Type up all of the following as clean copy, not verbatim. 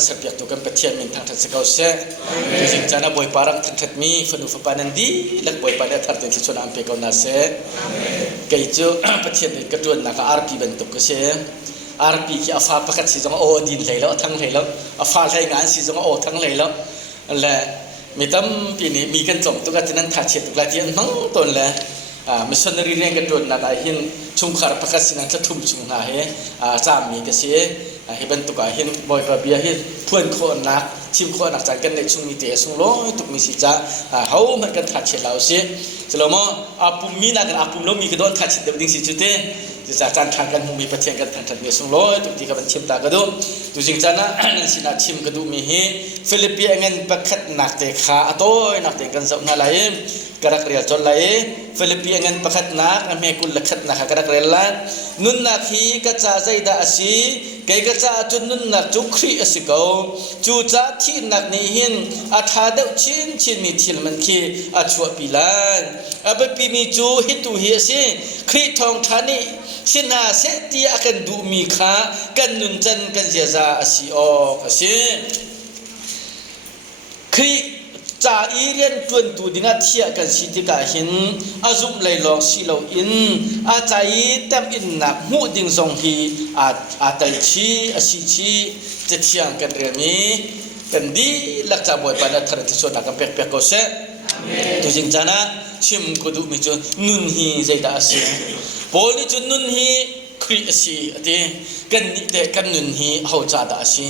Sepiak tu kan petian mintang tan sekau se jing jana boy parang thet mi fanu fapanandi lak boy pada thar ten chona ampe kau na se kaijo petian ni kadun na ka rp bentuk ke se rp ki afa pakat si jong o din leilo thang leilo afa lai ngan si jong o thang leilo la mitam pini mi kan jong tu ka tinan tha chet tu la tian mang ton la missionary ne kadun na ka hin chungkhar pakat sinan thum chung na he cham mi ke se hiban tu kahin boy babia hi puan ko nak tim ko nak jangan nek chung mi te sung lo tu mi si ja hau man kan that che lao si selomo apum mi na kan apum lo mi ke don that che de ding si chute ja chan thang kan mi pathian kan that mi sung lo tu ti ka ban chim ta ka do tu jing chana sina chim ka du mi hi philippi angen pakhat nak te kha atoi nak te kan zau na lai karak real chon lai philippi angen pakhat nak me kul lakhat na karak real la nun na khi ka cha zaida asi cái cha chun nun nak chu khri asiko chu cha thi nak ni hin atha deuh chin chin mi thil man khi a chua pilan abe pi mi chu hitu hi si khri thong thani sina se ti akan du mi kha kan nun chan kan jaza asi o asi khri cha irian tuan tu dinga thia kan siti ka hin azum leilong silo in a chai tam in nak mu ding zong hi a tai chi a si chi che thiang kan remi kan di lak cha boy pana thar thi so na ka pek pek ko se tu jing jana chim ko du mi chu nun hi zaida asi poli chu nun hi รีสิอดีกันนี่เด็กกันนุนฮีเอาจ่าดาสิ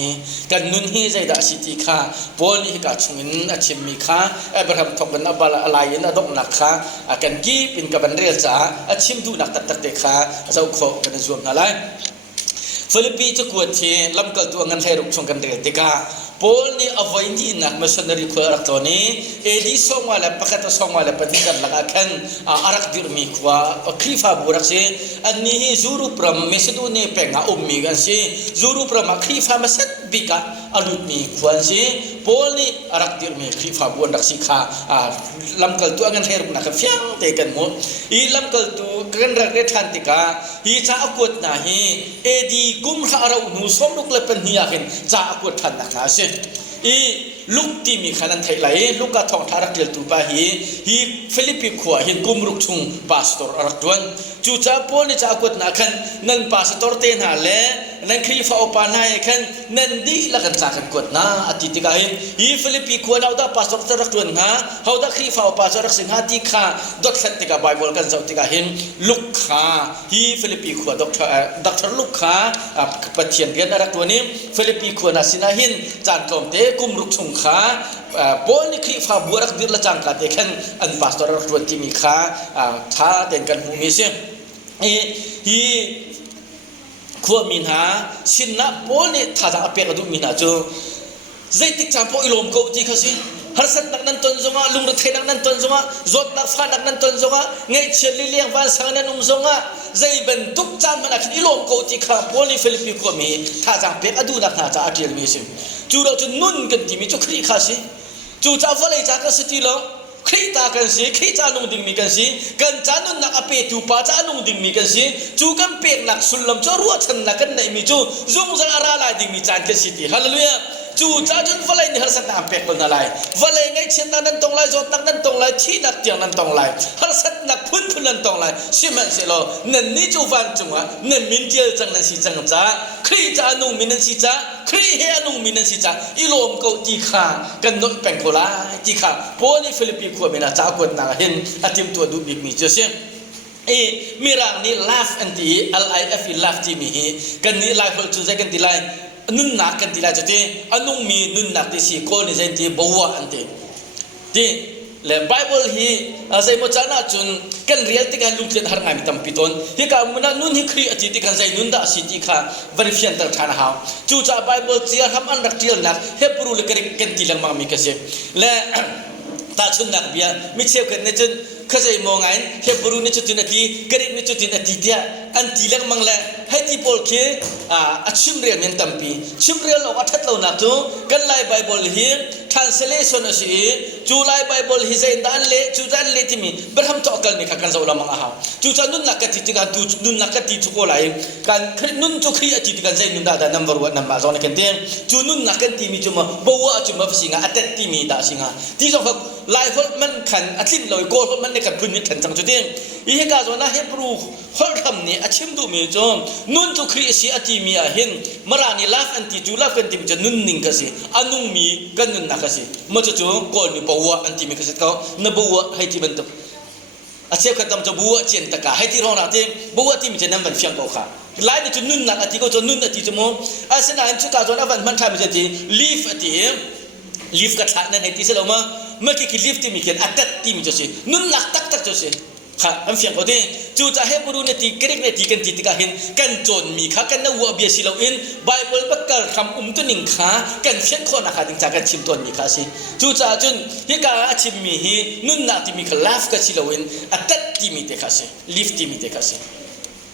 กันนุนฮีใจดาสิติค่ะปอลีกัดชงินอาชิมมีค่ะอับราฮัมทกันอับบาลอะไรนะดอกนักค่ะกันกีเป็นกับบันเรียจ่าอาชิมดูนักตัดเด็กค่ะเจ้าขอกันส่วนอะไรฟิลิปปีจะกวดที่ลำกัลตัวเงินให้รุกชงกันเรียติกาปอลนี่เอาไว้ที่นักมิชชันนารีคนรักตัวนี้เอดีส่งมาแล้วปะกันส่งมาแล้วปฏิกันลักกันอารักดิรมีขวาครีฟาบุรักสิอันนี้จูรุปรามมิสดูนี่เป็นอาอุมมีกันสิจูรุปรามครีฟามาเสตบิกาอาลุดมีขวาสิปอลนี่อารักดิรมีครีฟาบุรักสิข้าลำกัลตัวเงินให้รุกนักเฟียงเตกันหมดอีลำกัลตัวเงินรักเรทันติกาฮีจ้าอกุดนะฮีเอดีกุมข้าเราหนูสมรุกเล็บเป็นเฮียเห็นจ้าอกุดทันนักนะสิอีลูกที่มีขนาดเท่าไรลูกกระทองทารักเกลตุบาฮีฟิลิปปินส์ขวาหินกุมรุกชุงพาสตอร์รักดวนจู่จ้าปนจ้ากวดนักขันนั่นพาสตอร์เตนหาเล่นั่นครีฟ้าอุปานาขันนั่นดีละกันจากกันกวดนาอติติกาฮีฟิลิปปินส์ขวาเราได้พาสตอร์รักดวนฮะเขาได้ครีฟ้าอุปาสรักสิงหาติขาดอกสัตติกาไบเบิลกันเจ้าติกาหินลูกขาฮีฟิลิปปินส์ขวาดอกเตอร์ลูกขาปฏิญญาณรักดวนนี้ฟิลิปปินส์ขวานาสินาหินจานกลมเตกุมรุกชุงขาปอนี่ครีฟ้าบัวรักดิลละจังกัดเองอันพาสตอร์รักดวนที่มีขาท้าเด่นกันหูมิเสียฮีขั้วมินหาสินนะปอนี่ท่าจะอเปกดูมินหาจูใจติดจำพออิลมกูที่เขาสิฮัสันนักนั้นตนจงะลุงรถไถนักนั้นตนจงะจดนักฟ้านักนั้นตนจงะไงเชื่อเลี้ยงวันสังนั้นจงะใจเป็นทุกจานมันนักอิลมกูที่ข้าปอนี่ฟิลิปปินส์ขั้วมีท่าจะเปกดูนักท่าจะอาเกียรมิสิจูเราจะนุ่นกันที่มีจุครีข้าสิจู่จ้าฟัลเลยจากสติลงครีตากันสิครีจานุ่งดิ่งมีกันสิกันจานุ่นนักอเปตูป้าจานุ่งดิ่งมีกันสิจู่กันเปกนักสุลลัมจรัวชันนักกันในมีจู่จงจังอาราลายดิ่งมีจานกันสิที่ฮาเลลูยาจู่จ้าจนฟัลเลยนี่ฮัสันนักเปกคนอะไรฟัลเลยไงเช่นนั้นตรงไรจดนั้นตรงไรที่นักเตียงนั้นตรงไรฮัสันนักพุ่นนั้นตรงไรชิมันเสลอนั่นนี่จู่ฟันจงวะนั่นมินเจลจังนั้นสิจังจ้าครีจานุ่งมินันสิจ้าครีเฮนุ่งมินันสิจ้าอิโลมกูที่ข้ากันนนเป็นโคลาที่ข้าพอนี่ฟิลิปปินส์ขวบมีนาจากคนนาเห็นอาทิมตัวดูบิกมีเจเซมีร่างนี้ laugh อันที่ LIF laugh ที่มีกันนี้ไลฟ์เขาจุดใจกันที่ไลนุ่นนักกันที่ไลจุดที่อนุมีนุ่นนักที่สี่คนนี่ใจที่บัวอันที่le bible hi azai mo chana chun kan real ti kan luklet har ngai tam piton hi ka muna nun hi khri ati ti kan zai nun da si ti kha verifian tar thana ha chu cha bible chia ham an rak til nak hebrew le kan ti lang ma mi ka se le ta chun nak bia mi cheu kan ne chun khazai mo ngai hebrew ne chu tin ati greek ne chu tin ati dia an ti lang mang le hai ti pol ke achim real men tam pi chim real lo athat lo nak tu kan lai bible hi translation asi July Bible hi zain dan le chu dan le timi berham to akal ni kan zaula mang aha chu cha nun nakati ti kan tu nun nakati chu ko lai kan nun chu khri ati ti kan zain nun da number 1 number zone kan tem chu nun nakati mi chu ma bawa chu ma singa atet ti mi da singa ti so ka lai hol man kan atlin loi ko hol man ne kan phun ni kan chang chu tem i he ka zona hebrew hol tham ni achim du mi chom nun chu khri si ati mi a hin marani laf anti chu laf kan tim chu nun ning ka si anung mi kan nun nakasi ma chu ko ni bawa anti mi kasit ko na bawa hai ti ban tu asyap katam chu bawa chen ta ka hai ti rong na te bawa ti mi chen nam ban fyang ko kha lai ni chu nun na ati ko chu nun ati chu mo asena an chu ka zo na ban man tha mi ti leaf ati leaf ka tha na hai ti se lo ma ki leaf ti mi ken atat ti mi chu si nun lak tak tak chu si ha am fyang ko de chu cha hebrew ne ti kerek ne ti kan ti ka hin kan chon mi kha kan na wa bia si lo in bible bakal kham tu ning kha kan fyang ko na kha ding cha kan chim ton mi kha si chu cha chun hi ka achim mi hi nun na ti mi kha laf ka si lo in atat ti mi te kha si lift ti mi te kha si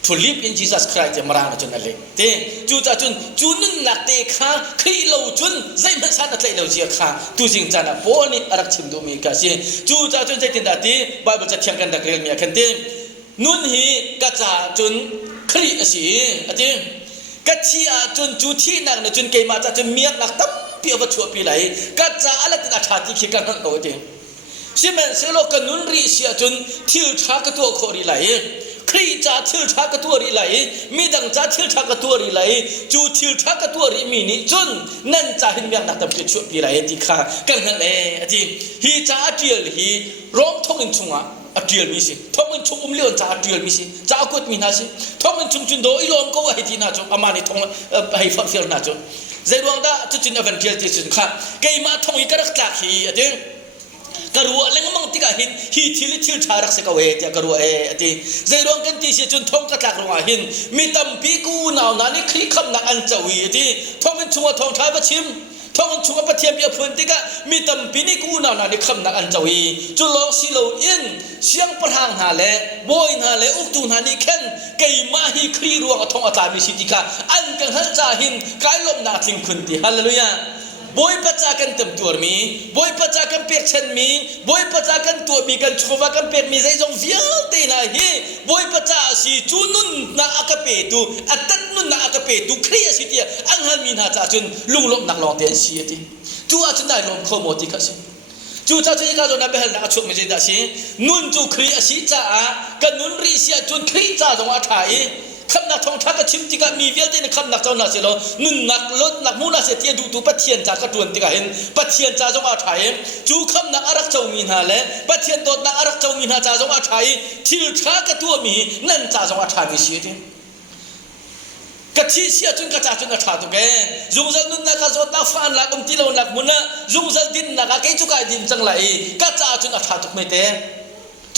to live in Jesus Christ marang na chun ale te chu cha chun chu nun na te kha khri lo chun zai ma sa na tlai lo ji kha tu jing cha na po ni arak chim du mi ka si chu cha chun zai tin da ti bible cha thiang kan da krel mi khan te nun hi ka cha chun khri asi ati ka chi a chun chu thi nak na chun ke ma cha chun miak nak tam pi wa chu pi lai ka cha ala ti da tha ti khi kan ko te si men se lo ka nun ri si a chun thil tha ka to kho ri laiครีจ้าทิลทักตัวรีไหลมีดังจ้าทิลทักตัวรีไหลจูทิลทักตัวรีมีนี่จนนั่นจ้าเห็นเมียนักตบช่วยรีไหลที่ข้ากันนั่นแหละที่ฮีจ้าเจียลฮีร้องทงอินชงอ่ะ atrial mi si thong chung leon cha atrial mi si cha kot mi na si thong chung chun do ilom ko hi ti na cho amani thong hai fa fel na cho zai ruang da chu chin avantial ti chin kha kai ma thong i karak ta khi ate karua leng mang tika hin hi thil tharak se ka we tia karua e ati zai ruang kan ti si chun thong ka tlak ruwa hin mi tam pi ku naw na ni khri kham na an chawi ati thong chunga thong tha ba chim thong chunga pa thiam ya phun tika mi tam pi ni ku naw na ni kham na an chawi chu lo si lo in siang parhang ha le boy na le uk tu na ni khen kai ma hi khri ruang thong ata mi si tika an kan han cha hin kai lom na thing khun ti hallelujah boy pacakan temtur mi boy pacakan perchen mi boy pacakan tu mi kan chova kan per mi zai jong vial te na hi boy paca si chunun na akape tu atat nun na akape tu khria si ti anghal min ha cha chun lunglom nak long ten si ti tu a chun dai lom khomo ti ka si chu cha chi ka zo na behal na achuk mi zai da si nun chu khri a si cha a kan nun ri si a chun khri cha jong a thai kham nak thong tha ka chim ti ka mi vial te ne kham nak chaw na se lo nun nak lot nak mu na se ti du tu pathian cha ka tuan ti ka hen pathian cha jong a thai chu kham nak arak chaw mi na le pathian dot nak arak chaw mi na cha jong a thai thil tha ka tu mi nan cha jong a tha mi si ti ka thi sia chun ka cha chun a tha tu ke zung zal nun na ka zot na fan la kum ti lo nak mun na zung zal din na ka ke chu ka din chang lai ka cha chun a tha tu me te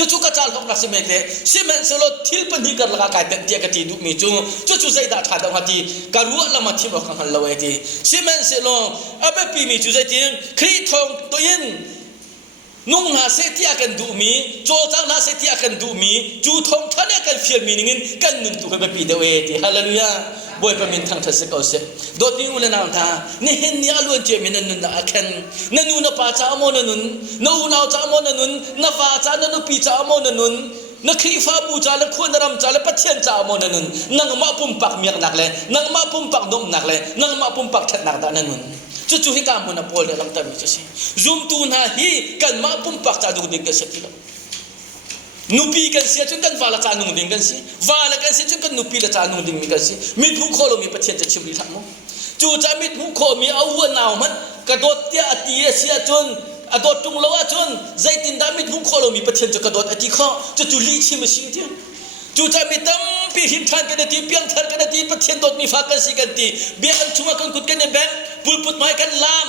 chu ka chal hok na se me te simen se lo thil pan hi kar laka ka den tia ka ti du mi chu zai da tha da ha ti ka ru la ma thi ba khang han lo e ti simen se lo abe pi mi chu zai ti khri thong to yin nung na se tia kan du mi cho chang na se tia kan du mi chu thong thane kan fiel mi ning kan nun tu ka be pi de we ti hallelujah boy pa min thang thase ko se do ti ule na tha ni hen ni alun che min nun na akhan na nu na pa cha mo na nun na u na cha mo na nun na fa cha na nu pi cha mo na nun na khri fa bu cha la khon ram cha la pathian cha mo na nun nang ma pum pak miak nak le nang ma pum pak dom nak le nang ma pum pak that nak da na nun chu hi ka mo na pol lam ta mi che si zoom tu na hi kan ma pum pak cha du ding ka se ti lo nupi kan sia chun kan wala cha nung ding kan si wala kan si chun kan nupi la cha nung ding mi kan si mi thu kholo mi pathian cha chim ri thak mo chu cha mi thu kho mi aw naw man ka dot tia ati sia chun adot tung lo a chun zaitin da mi thu kholo mi pathian cha ka dot ati kho chu li chi ma si ti chu cha mi tam pi him than kan ti piang thar kan ti pathian dot mi fa kan si kan ti be an chunga kan kut kan ben pul put mai kan lam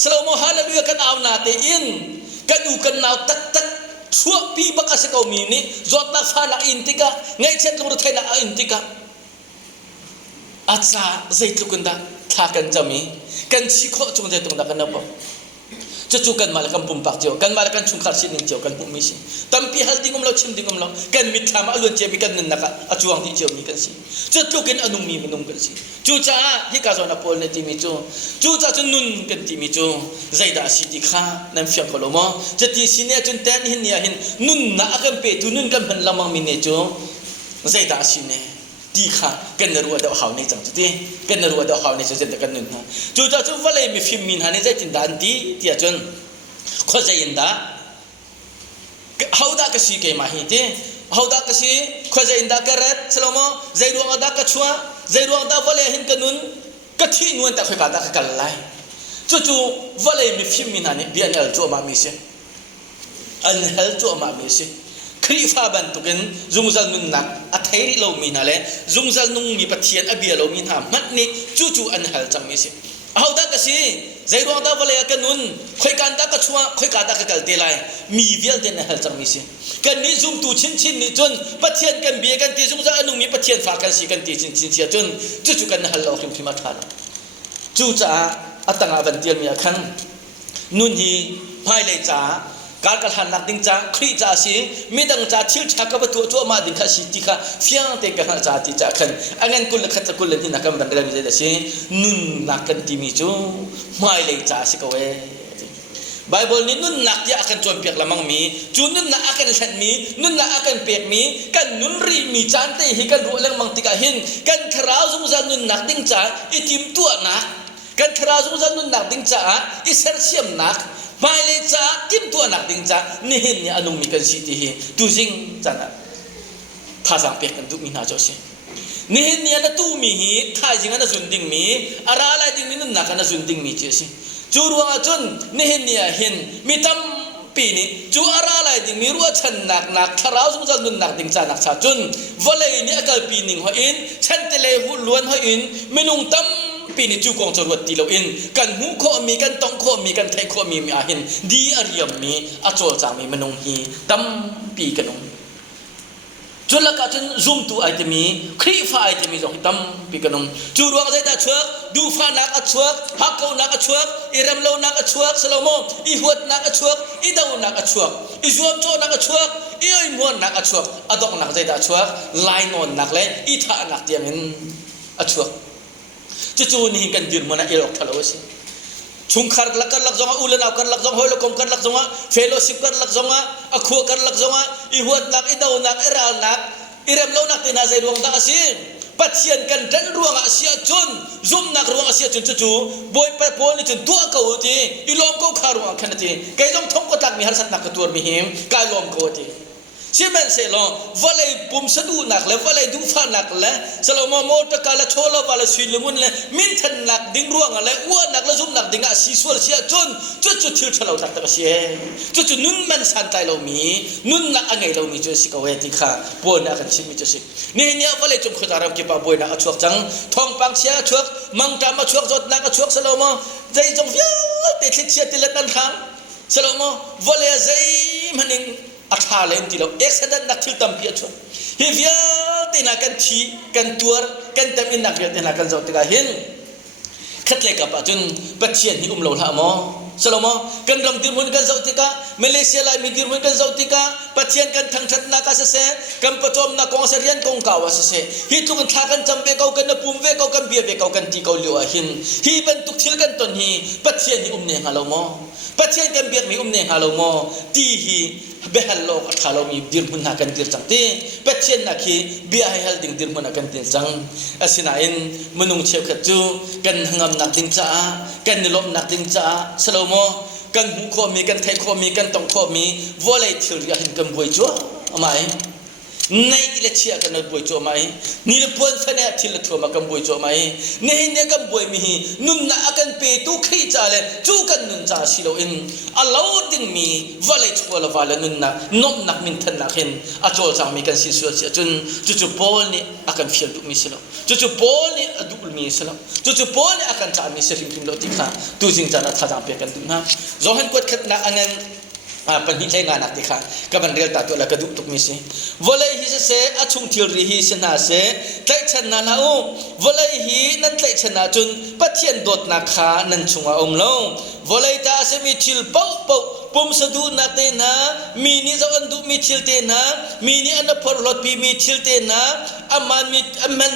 slow hallelujah kan aw na te in kan u kan naw tak tak chua pi baka se ko mi ni zot na fa na intika ngai chet lu thai na intika acha zait lu kunda tha kan jami kan chi kho chung de tung da kan na bo chu kan mal kan pum pak jo kan mal kan chung khar sin ning jo kan pum mi si tam pi hal dingum lo chim dingum lo kan mit tham a lun che mi kan na ka achuang ti jo mi kan si chu ken anung mi minung kan si chu cha hi ka zo na pol ne ti mi chu cha chun nun kan ti mi chu zaida si ti kha nam fyam ko lo mo cha ti si ne chun ten hin ya hin nun na kan pe tu nun kan ban lamang mi ne chu zaida si ne ti kha kan na ruwa da haw ne chang ti kan na ruwa da haw ne che kan nun ha chu cha chu vale mi phim min ha ne zai tin dan ti a chun kho zai inda haw da ka si ke ma hi ti haw da ka si kho zai inda ka rat slomo zai ruwa da ka chua zai ruwa da vale hin kan nun ka thi nuan ta khoi ka da ka kal lai chu vale mi phim min ha ne bian al chu ma mi se an hal chu ma mi se khri fa ban tu ken zungzal nun nak a thairi lo mi na le zungzal nung mi pathian a bia lo mi ha mat ni chu an hal chang mi se how da ka si zai ro da vale ka nun khoi kan da ka chua khoi ka da ka kal te lai mi vial den hal chang mi se kan ni zum tu chin ni chun pathian kan bia kan ti zungzal anung mi pathian fa kan si kan ti chin sia chun chu kan hal lo khim ma tha chu cha atanga ban tial mi khan nun hi phai le cha kal kal han nak ding cha khri cha si mi dang cha thil tha ka ba tu chu ma ding kha si ti kha fiang te ka cha ti cha khan angen kul khat kul ni na kam ban da mi si nun nak kan ti mi chu mai le cha si ka we bible ni nun nak ya akan chom pek lamang mi chu nun na akan san mi nun na akan pek mi kan nun ri mi chan te hi kan ru lang mang ti ka hin kan khrau zung zan nun nak ding cha itim tu na kan khrau zung zan nun nak ding cha i ser siam nak mai le cha tim tu nak ding cha ni hin ni anung mi kan si ti hi tu jing chana tha sang pek kan du mi na jo se ni hin ni ana tu mi hi thai jing ana zun ding mi ara la ding mi nun nak ana zun ding mi che si chu ruang a chun ni hin ni a hin mi tam ปีนี้จูอาราอะไรดิ่งมีรัวฉันหนักทาราวสมจันนุนหนักดิ่งจานักชาจุนวะเลยนี่ก็ปีนิ่งหัวอินฉันเตเลหุล้วนหัวอินไม่นุ่งตั้มปีนี้จูกองจรวดตีเราอินกันหูโคมีกันต้องโคมีกันไทยโคมีอาหินดีอาริยมมีอาโจจามีมนุงฮีตั้มปีกันนงจุลกาจนzoom tuไอเทมีครีฟ้าไอเทมีจงตั้มปีกันนงจูรวงใจตาชัวดูฟ้านักอัชัวฮักเขานักอัชัวอิรัมโลนักอัชัวสโลโมอีหัวนักอัชัวอีดาวนักอัชัวอีจวมโจนักอัชัวอีอิมวนนักอัชัวอดอกนักใจตาชัวไลน์นอนนักเลยอีท่านักเดียมินอัชัวจู่ๆนี่กันดื่มมันเอลอกทะเลสิชุงขัดลักกันลักจงอุลนากันลักจงหอยลกมกันลักจงเฟโลชิปกันลักจงอคัวกันลักจงอีหัวนักอีดาวนักอีรานักอีเรมโลนักตีนาใจดวงตาสิปัจเจียนกันดันรวงอาเซียจุนซุ่มนักรวงอาเซียจุนจู่ๆบอยไปโพนี่จุนตัวเขาทีอีลมเขาขารวงขันทีไก่จงทงก็ตักมีหาสัตนักกตัวมีหิมกายลมเขาทีเชื่อมันเสลองวะเลยปุ่มสะดุนักเลยวะเลยดูฟ้านักเลสโลโมโมตะกาละโชลวะเลยสุยลมุนเลมินทันนักดิ่งรวงอะไรอ้วนนักและซุ่มนักดิ่งอาศิสวลเสียจนจู่ๆทิวทะเลาตักตะเสียจู่ๆนุ่นมันสันใจเรามีนุ่นนักอะไรเรามีจุดสิกเวทีค่ะปวดนักกันชิมิจุดสินี่เนี่ยวะเลยจงขุดารามกิปะบวยนักช่วงจังทองปังเสียช่วงมังจามาช่วงจดนักช่วงสโลโมใจจงเฟี้ยวเตะทิศเสียติละตันทางสโลโมวะเลยใจมันเองอัฐาเลมติโลเอ็กซ์ดันนักทิลตัมพิจารฮิวิอาตินักกันชีกันตัวกันเต็มอินนักเรียนนักกันเจ้าติกาหินขัดเล็กกับจุนปัจเจียนที่โลละมอสโลโมกันรำดิมุนกันเจ้าติกามาเลเซียไลมีดิมุนกันเจ้าติกาปัจเจียนกันทั้งชัดนักเสเสกันประจอมนักกองเสียนกองเก่าเสเสฮิตุกันทากันจำเบกเอากันนปุ่มเบกเอากันเบียเบกเอากันตีเกาเหลียวหินฮิบันตุกทิลกันตนฮีปัจเจียนที่เนหาโลโมปัจเจียนกันเบียมีเนหาโลโมตีฮีเบฮัลโลกทาเรามีดิรมุนนักกันดิรจังตีปัจเจียนนักฮีเบียให้ฮัลดิรมุนนักกันดิรจังอาศินาอินมนุงเชฟขัดจูกันหงำนักดิงจ้ากันนิลมนักดิงจ้าสโลโมกันหูโคมีกันไทยโคมีกันตองโคมีวอลเลย์ทิลยาหินกันบวยจัวไหมในอิเลเชียกันบวยจัวไหมนี่ละปวนเสน่ห์ทิลทัวมากันบวยจัวไหมนี่เนี่ยกันบวยมีนุ่นนักกันเปตุขีจ้าเลยจูกันนุ่นจ้าสิโลอินอัลลอฮ์ดึงมีวอลเลย์ชัวละวาละนุ่นนักนบนักมินทันนักเห็นอาโจจังมีกันสิสวดจนจู่ๆบอลนี่อากันฟิลดุมีสิโลจู่ๆบอลนี่อดุลมีสิโลจู่ๆบอลนี่อากันจ้ามีสิริมพิมโลติค่ะตูจิงจ้านะท่าจังเปียกันดุนะจงเห็นกวดขัดนักอันนั้นปัญหาใงานนักดิค่ะกับมันเรียลตาตัวละกระดุกตุกมิสิวอลเลย์ฮิเสอชุงทิลรีฮิสนาเสไตชนะนาอูวอลเลย์ฮินั่นไตชนะจุนปัจเจียนโดดนักขานั่นชุงอาลงวอลเลย์ตาเสมีทิลเป้าปุ่มสะดุนักเตนะมีนี่จะอันดุมีทิลเตนะมีนี่อันพอรถปีมีทิลเตนะอามัน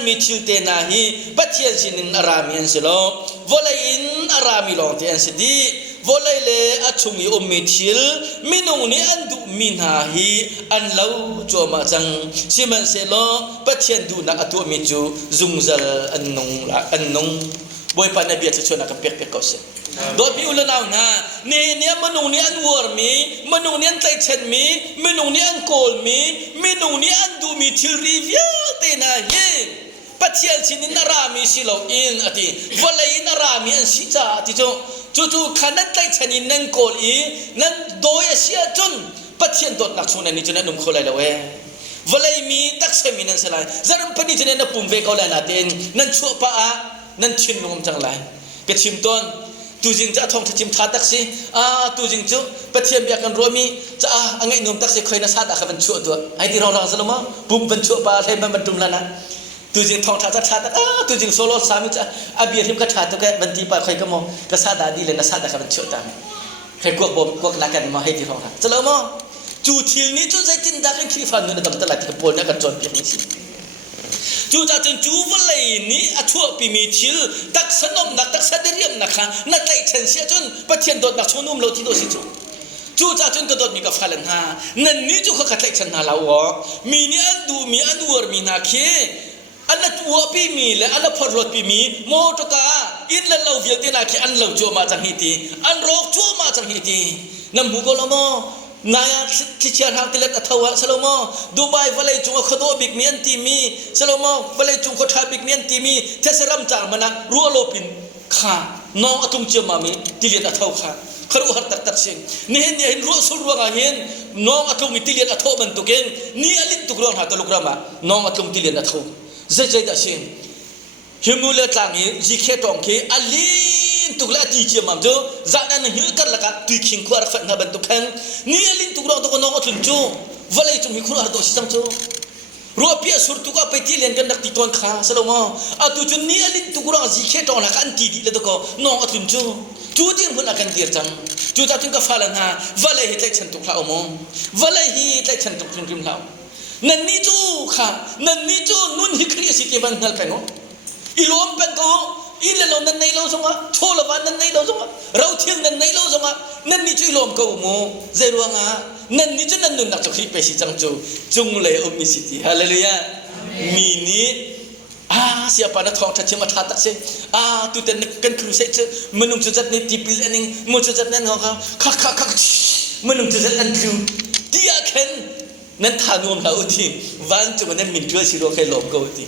มีทิลเตนะฮีปัจเจียนสินินอารามีอันสิโลวอลเลย์อินอารามีลองเตอันสิดีวอลเลย์เลอชุมีอมมิทิลมินุงนี่อันดุมินาฮีอันเลวจัวมาจังสิมันเสโลปัจเจียนดูนักตัวมิจูซุงซัลอันนงบอยปานเบียจะชวนนักเปียกเขาเสโดยพิอุลนาวนาเนี่ยมนุงนี่อันวอร์มีมนุงนี่อันใจเชนมีมนุงนี่อันโกลมีมนุงนี่อันดูมิทิลรีวิวเตนาเยปัจเจียนสินินารามีสิโลอินอติวอลเลย์นารามีอันสิจ้าติโจจู่ๆขันนั้นใจชนินนั่งโกลอีนั่นโดยเสียจนปัจเจียนโดดนักชนนี่จนนั่นนุ่มโคเลยละเว้วอลเลย์มีตักเซมินันสลายจารย์ปนิจนั่นปุ่มเวกเอาเลยนะเต็นนั่นชั่วป้านั่นชิมนุ่มจังไรกระชิมต้นตูจิงจะท่องชิมท่าตักสิตูจิงจุปัจเจียนเบียกันรวมีจะอังไงนุ่มตักสิคอยน่าซาดะขับเป็นชั่วตัวไอ้ที่เราสลมปุ่มเป็นชั่วป้าให้มันตุ่มแล้วนะตูจิงท่องท่าชาติตูจิงโซโลสามิจะอาเบียทิมกระชาตัวแกบันทีไปใครก็มองกระซาดาดีเลยนะซาดาขับเป็นชั่วตามใครกวกบ่มกวกนักกันมาให้ที่ท่องท่าจะแล้วมั้งจูทิลนี้จูใจจินดากันขี้ฟันนู่นแต่ตลาดที่กระโปรงนักกันจนเพียงนี้สิจูจ่าจนจูวเลยนี่อชั่วปีมีทิลตักสนมนักตักสะเดียมนักค่ะนักไต่เชนเสียจนปะเทียนโดดนักชนุ่มเราที่โดสิจูจ่าจนกระโดดมีกับฟันหานั่นนี่จูเขาขัดไต่เชนหาเราอ๋อมีนี่อันดูมีอันวอร์มีนาเคอันนั้นวัวปีมีและอันนั้นพอรถปีมีโมตกาอินและเราเวียนที่นาคีอันเราจัวมาจากฮิตีอันโรคจัวมาจากฮิตีน้ำหูกลมนายที่เชียร์ทางติเลตทวะสโลโมดูไบวะเลยจุงขดอบิกเมียนตีมีสโลโมวะเลยจุงขดาบิกเมียนตีมีเทสรัมจางมันนะรัวโลปินข้าน้องอตุงเจียมามีติเลตทวะข้า ขรุหัดตักเสียงนี่เห็นเนี่ยเห็นรู้สุดว่าเห็นน้องอัตลงมิติเลียนอัตโตมันตุกเองนี่อลินตุกรองหาตลุกรามาน้องอัตลงมิติเลียนอัตโตใจดัชเสียงหิมูเลตังนี้จีเคตองเคอลินตุกละจีเจียมามโจจากนั้นหิวกันละกันตุยคิงควาร์ฟันนาบันตุกันนี่อลินตุกรองตุกน้องอัตลงโจวลัยจุมหิขรุหัดตัวสิจังโจรัวเปียสุดตุกไปที่เลียนกันนักติตอนข้าสลามอัตุจุนนี่อลินตุกรองจีเคตองละกันตีดีเลยตุกน้องอัตลงโจจูดิ้งหุ่นอากันเดียร์จังจูจ่าจุนก็ฟ้าลังหาวะเลยฮิตเลยฉันตุกลาอมงวะเลยฮิตเลยฉันตุกริมลาวนั่นนี่จูค่ะนั่นนี่จูนุ่นฮิครีสิเก็บันนัลเป็นโออีลมเป็นก็อีเลโลนั่นในโลสงะโชลวันนั่นในโลสงะเราเที่ยงนั่นในโลสงะนั่นนี่จูอีลมก็อมงเจรัวงะนั่นนี่จูนั่นนุ่นนักจุครีเปสิจังจูจุงเลยอมิสิติฮาเลลูยามีนี้siapa nak thong thach ma tha tak se tu ten kan kru se menung jat ni tipil aning mo jat nan ha kha menung jat an kru dia kan nan thanum la uti van chu nan min tue si ro khai lom ko uti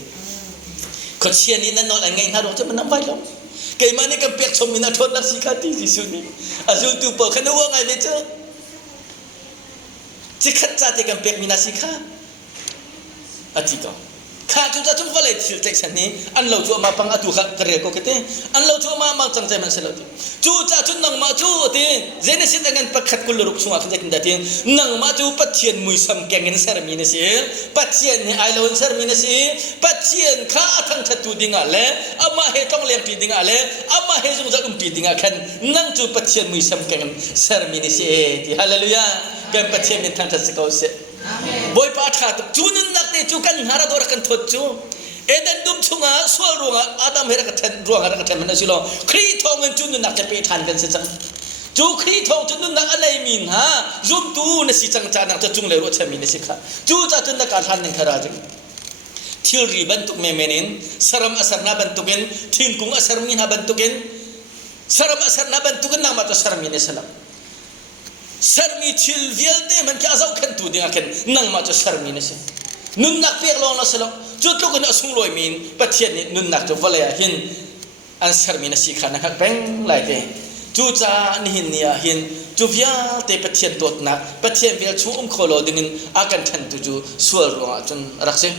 ko sia ni nan not angai na ro cha man bai lo kai ma ni kan pek chom min na thot nak si kha ti si su ni azu tu po khan wa ngai be cho chi khat cha te kan pek min na si kha ati koข้าจุดจะจุดว่าเลยที่เจ็กชันนี้อันเราจูมาปังอตุขะกระเรก็คิดเองอันเราจูมาจังใจมันเสลดจูจะจุดนังมาจูตีเจนสิตั้งกันปักขัดกุลรุกสวงขึ้นจากนั้นตีนังมาจูปัจเจียนมุยสัมแกงเงินเซอร์มินสิปัจเจียนไอโลนเซอร์มินสิปัจเจียนข้าทั้งชัดตูดิ่งอะไรอามาเหต้องเลี้ยงปีดิ่งอะไรอามาเหจงจะปีดิ่งกันนังจูปัจเจียนมุยสัมแกงเงินเซอร์มินสิที่ฮาเลลูยากันปัจเจียนเป็นทางทัศน์เขาเสบอยปาถาตุจูนุนนักเตจูกันหาราดอร์กันทดจูเอเดนดุมชุงาสวรุงาอาดัมเฮรักทันรุงารักทันมันสิโลครีทองเงินจูนุนนักจะไปทันกันสิจังจูครีทองจูนุนนักอะไรมินฮะจุมตูนสิจังจานักจะจุงเลรุชมินสิค่ะจูจะจุนนักการทันนึงขราจึงทิลรีบันตุกเมเมนินสรมอสรนาบันตุกินทิงกุงอสรมินฮาบันตุกินสรมอสรนาบันตุกินนางมาจะสรมินสลัมSarmi chil vielde man kya zau kan tu dinga kan nang ma cho sarmi ne se nun nak pek lo na selo chut lo kan asung loi min pathian ni nun nak to valaya hin an sarmi na si khana hak beng lai te chu cha ni hin nia hin chu via te pathian tot na pathian vel chu kholo dingin akan than tu chu sual ro chun rakse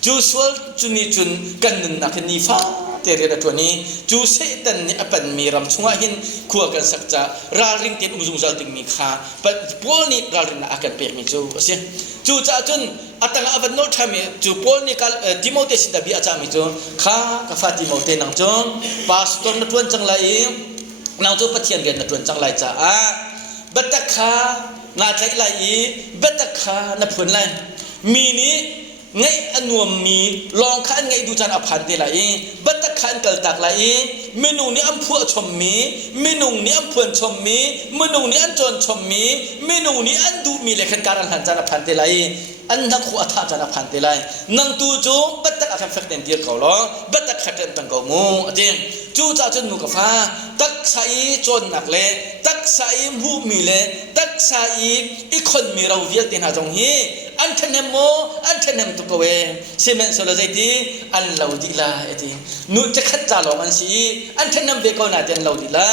chu sual chuni chun kan nun nak ni faเตเรดตัวนี้จูเซตันนี่อปันมีรำชงหินขัวกันสักจะราริงเต็มอุจงจัลติมีขาปัจปอลนี่ราริงน่าอากันเปียกมีจูเสียจูจ่าจนอัตงอวันโนทามีจูปอลนี่กัลดิโมเตสิดาบีอาจามีจูข้ากฟาดิโมเตนังจงปาสตอร์นัทวันจังไรนังจูปัจเจียนเกนนัทวันจังไรจ้าบัตรขานาใจไรบัตรขานับผลไรมีนี้ไงอันวมมีลองขันไงดูจันอภันเตลัยบัตรขันเกิดตักไหลเมนูนี้อันพัวชมมีเมนูนี้อันพวนชมมีเมนูนี้อันจนชมมีเมนูนี้อันดูมีเลขันการอันหันจันอภันเตลัยอันนักขัวท่าจันอภันเตลัยนังตูจูบัตรอาคันฟักเต็มเดียร์เขาล้อบัตรขัดเต็มตังกงูจริงจูจ่าจนมุกฟ้าตักใส่จนหนักเลยตักใส่หูมีเลยตักใส่อีคนมีเราเวียดเต็นหาจงฮีอันเทนโมอันเทนมตุกเวเซเมนโซลาใจดีอันเราดีลาเอตินุจะขัดจ่าลองอันสีอันเทนมเบกอนาเดนเราดีลา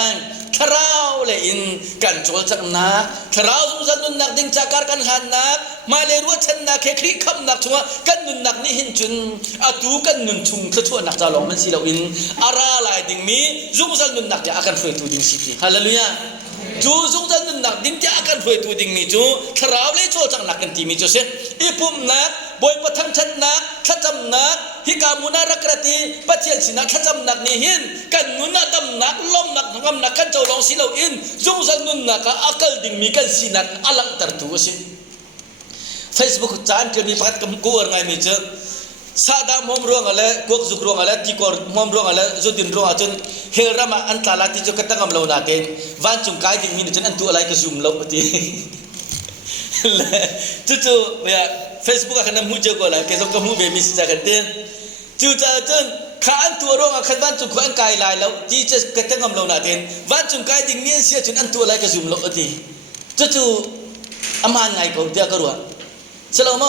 ทราวเลยอินกันโจลจักนักทราวสงสารนุนนักดิ่งจากการกันหันนักมาเลรัวชันนักเคคลิคำนักชัวกันนุนนักนี่หินจุนอาตูกันนุนชุงขชัวนักจ่าลองมันสีเราอินอาราลายดิ่งมีสงสารนุนนักจะอาการฟื้นตัวดิ่งสิทีฮาเลลูยาจูสงสารนุนนักดิ่งจะอาการฟื้นตัวดิ่งมีจูทราวเลยโจจักนักกันทีมีจูเสอีปุ่มนักบอยประทังชันนักขจำนักฮิกามุนารักรตีปัจเจียนสินักขจำนักนี่หินกันนุนดำนักล้มนักงำนักกันเจ้าลองสิเราอินจงสันนุนนักอาเกลดิ่งมีกันสินักอลังตัดตัวสิ Facebook จานจะมีพัดกำกูอะไรมีเจอซาดามอมร่วงอะไรกวกจุกร่วงอะไรที่กอร์มอมร่วงอะไรจุดดินร่วงจนเฮรามาอันตาลาที่จะกระตั้งกำเราหนักเองวันจุงกายดิ่งมีจนอันตัวอะไรก็ซุ่มเราปฏิจู่ๆเนี่ย Facebook อาจจะมุ่งเจอก่อนเลยแกส่งข้อมูลแบบมีสิทธิ์กันเต้นจู่ๆจนข้าอันตัวร่วงอาจจะวันจุงข้าอันกายลายแล้วที่จะกระตั้งกำเราหนักเองวันจุงกายดิ่งมีเสียจนอันตัวอะไรก็ซุ่มเราปฏิจู่ๆอามันไงก็เดี๋ยวก็รู้สลาม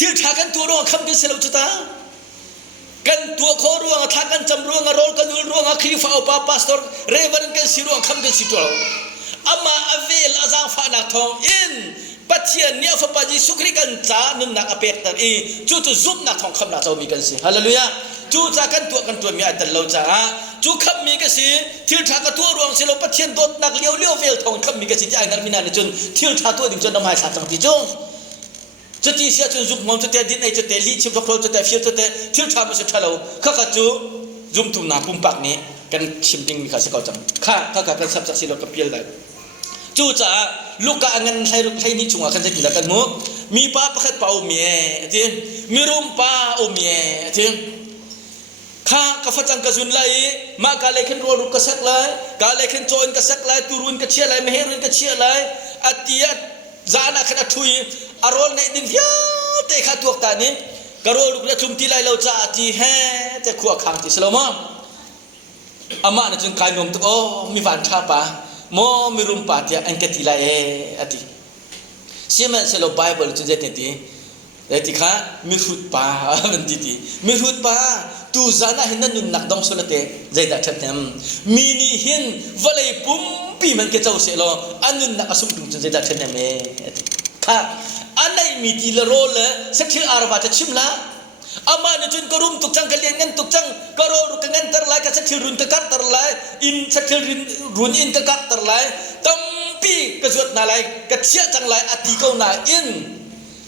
ที่ทักกันตัวร่วงคำเดียวสลามจุดตา กันตัวโครวงทักกันจำรวงรอลกันรวงครีฟ้าอุปาพาสตอร์เรวันกันสิรวงคำกันสิตัวอามาอเวลอาจารย์ฟ้านักทองอินปัจเจียนเนี่ยฟ้าจีสุคริกันจ้านุนนักอเปกตันอีจูตุซุบนักทองคำนักเจ้ามีกันสิฮาเลลูยาจูจ้ากันตัวมีอัตโลจ้าจูคำมีกันสิทิลทากตัวรวงสิโลปัจเจียนโดดนักเลี้ยวเวลทองคำมีกันสิที่ไอ้นักมินานิจุนทิลทาตัวดิ่งจนน้ำหายสัตว์จังที่จงจะที่เสียจนจุกมองจะเตะดินไอจะเตะลีชิมทอกโคจะเตะเฟียจะเตะทิลทามันจะทะเลาข้าขจูจุ่มตุ่มหนาปุ่มปากนี้กันชิมดิ้งมีข้าศึกเอาจังข้ากันสับสักสิโลกับเปียลได้จูจ้าลูกกะเงินให้นี่จุงอากันจะกินแล้วกันมุมีป้าประคัดป้าอเมียที่มีรุมป้าอเมียที่ข้ากระฟัจังกระจุนไลมากาเลขันรัวรุกกระสักไลกาเลขันโจนกระสักไลตุรุนกระเชียไลไม่ให้รุนกระเชียไลอัติยะจานาขณะทุยอารมณ์ในดินเฮียเตะขาตัวตานี้กระโรลุกและจุ่มที่ไลเราจะตีแห่จะขวบขังที่สโลมอามาเนี่ยจึงกลายนมตัวโอ้มีวันชาปะโมมีรุมปาที่อันกัติไลอติเชื่อมันสโลไบเบิลจึงจะเห็นที่แต่ที่ข้ามีหุดปามันที่มีหุดปาตูจานาเห็นนั่นนุนนักดองสละเตะใจดัชเต็มมีนี่เห็นวันเลยปุ่มปีมันก็จะเอาเสลอันนุนนักอสุมตุงจึงใจดัชเต็มข้าอันไหนมีที่ละโรลสักทีอารวาจะชิมละอามาเนี่ยจนกระรุมตุกจังกะเลียงเงินตุกจังกระโรรุกเงินตะไลก็สักทีรุนตะกัดตะไลอินสักทีรุนอินตะกัดตะไลตั้มปีกระจวดนาไลกระเชี่ยจังไลอติเกานาอิน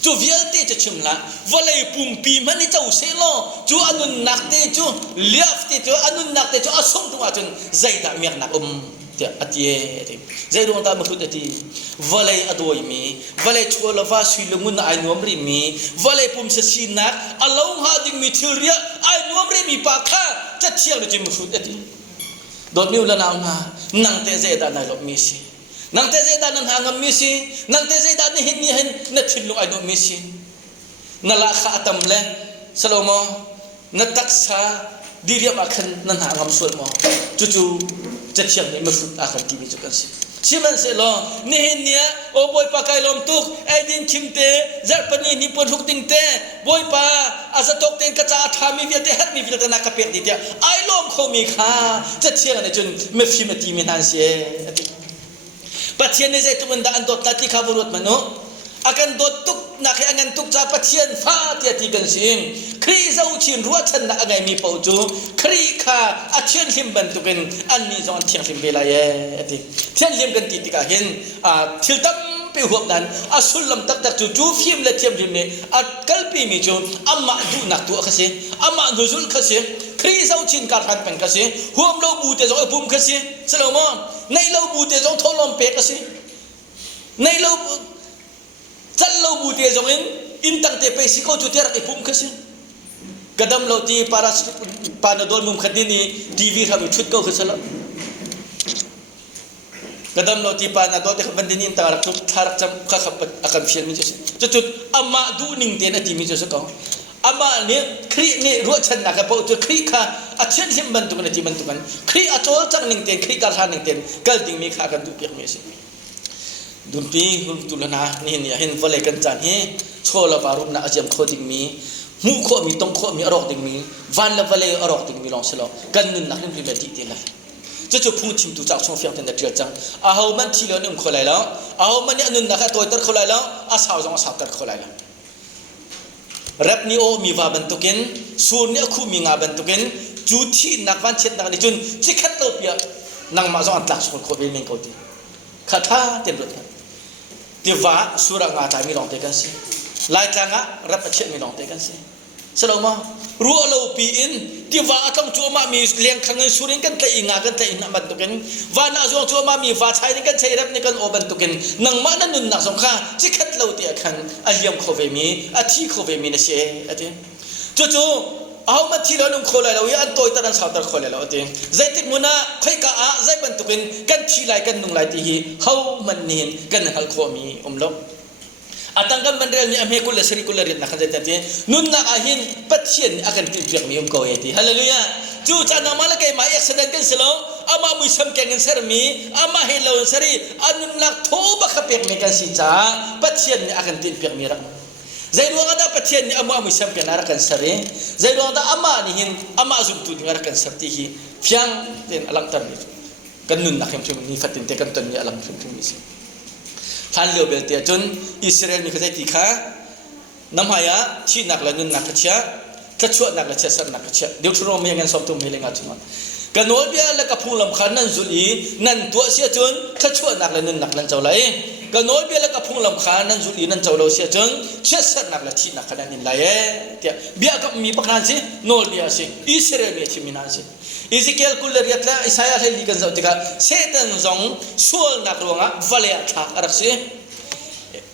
จูเวียเตจะชิมละวันเลยปุ่มปีมันนี่เจ้าเสลจูอนุนักเตจูเลียฟเตจูอนุนักเตจูอสมตัวจนใจดาเมียนักเตอติเอใจดวงตามันคือที่วันเลยอดวยมีวันเลยชัวร์ว่าสุยลงมุนไอ้นวมริมีวันเลยปุ่มเสียนักอัลลอฮ์หาดิ่งมีทิเรียไอ้นวมริมีปากข้าจะเชี่ยวเลยจิมันคือที่โดดนิ้วละนาวนานั่งเตะใจดาในหลบมีสินังเตะใจดานังหางมิสินังเตะใจดานี่เห็นนี่เห็นนัดชิลลงไอ้ดอกมิสินั่นละข้าตั้มเลยสโลโมนัดตักษาดีเรียบอาคันนั่นหางส่วนมอจู่ๆจะเชื่อมนี่มันสุดอาคันที่มีจุกันสิชิมันเสลอนี่เห็นเนี่ยโอ้บอยปากไก่ลมตุกไอ้ดินชิมเตะจัดปนีนี่ปนทุกติงเตะบอยปาอาสตกเตนกระจาทามีวิเตฮัดมีวิเตนักกระเปียดดิเตะไอ้ลมเขามีข้าจะเชื่อกันจนไม่ฟิมตีมีนันเสียปัจเจียนในใจตุมันดาอันดดนาทีข้าวรุดมันโนอาการดดตุกนักให้อันตุกจ่าปัจเจียนฟ้าเตียตีกันสิงครีเจ้าชินรัวชันนักไงมีปูจูครีข้าอาเชียนลิมบันตุกันอันนี้จอนเทียงลิมเบลายเทียนลิมกันติดกันเห็นทิลตั้มไปหัวนั้นสุลลัมตักจู่ฟิมและเทียมลิมเนี่ยกัลปีมีจูอามาดูนักตัวข้าศึกอามาดูซุลข้าศึกครีเจ้าชินการหันเป็นข้าศึกหัวมโลบูเตจงปุ่มข้าศึกสโลโมในโลบูเตจงทอลมเปกข้าศึกในโลจัลโลบูเตจงอินตั้งแต่ไปสิโกจุดเตอร์ไอปุ่มข้าศึกกระดมโลตีปาราสปานาโดนมุมขัดดินีทีวีทำชุดเก่าข้าศึกกระดมโลตีปานาโดนที่ขับดินีตั้งรักทุกทารักจำข้าขับอาการเฟียนมิจุดจุดอามาดูนิ่งเตนทีมิจุดก็อามาเนี่ยครีเนี่ยรัวชันนักกับจุดครีข้าอาเชียนลิมบันตุกันที่บันตุกันครีอาโจลจังนิ่งเตนครีการทานนิ่งเตนกัลดิ่งมีข้ากันดูเปียกมีสิดุนปีหุ่นตุลนานี่เนี่ยเห็นวอลเลกันจันเฮโชลาบารุนนาอาเจียมโคดิ่งมีมูโคมีตงโคมีอรอกดิ่งมีวันละวอลเลอรอกดิ่งมีลองเสลอกันนุนนักเล่นพิมพ์ดีดีเลยจะจุดพูดทิมตุจากช่องเฟียงเต็นเดือดจังอาหูมันทีเดียวนี่มันคนไรแล้วอาหูมันเนี่ยนุนนักตัวตัดคนไรแล้วอาสาวจงอาสาวตัดคนไรแล้วรับนี่โอมีว่าบรรทุกินส่วนเนี่ยคู่มีงาบรรทุกินจุดที่นักวันเช็ดนักนี่จุนจิขัดตัวเปียนังมาจงอันตักส่วนคนเป็นเมงเขาดีข้าท่าเต็มรถที่ว่าสุรางาใจมีลองเตกันสิลายจังะรับเช็ดมีลองเตกันสิสโลมารู้เราปีอินที่ว่าต้องจัวมามีเลี้ยงขังเงินสุรินกันแต่อิงากันแต่อินบรรทุกินว่าน่าจัวมามีว่าใช้กันใช้รับนี่กันโอบรรทุกินนังมานั่นนุนนักสงฆ์จิขัดเราเตียขันอาเลียมโคเวมีอาทีโคเวมีนะเช่อดีจู่เอามาทีละนุ่มโคเลยเราอันโตยตระนันสาวตระโคเลยเราอดีใจติดมุนาใครกะใจบรรทุกินกันทีไรกันนุ่งไรตีฮีเขามันเนียนกันฮัลโคมีลบอาตังกันบันเดลนี่อเมกุลเลสริกุลเลรินนักจัดที่นุ่นนักอาหินปัจเจียนอาการติดเปียกมีโกเอติฮัลเลลูยาจู่จานามาละเกมาเอ็กซ์เดนกันสโลอามามุชัมเก่งกันเสรมีอามาเฮลโลสรีอานุนนักโทบักเปียกมีกันสิจ้าปัจเจียนอาการติดเปียกมีรัก zai ruang ada pathian ni ama mu sam kana kan sare zai ruang da ama ni hin ama zum tu dingar kan sarti hi fyang ten alang tar ni kan nun nakem chum ni fatin te kan ton ni alang chum chum ni si han leo bel te chun Israel ni khazai ti kha namaya thi nak la nun nak cha kachua nak la cha sar nak cha Deuteronomy yang som tu melenga chuma kanol bia la ka phulam khan nan zuli nan tua sia chun kachua nak la nun nak lan chaulai kanol bia la ka phulam khan nan zuli nan chaulo sia chun cha sar nak la thi nak khan nin lai tia bia ka mi pakhan si nol bia si Israel ni thi minan si Ezekiel kuller yatla Isaiah heli kan zau tika Satan zong sul nak ruanga vale athak arak si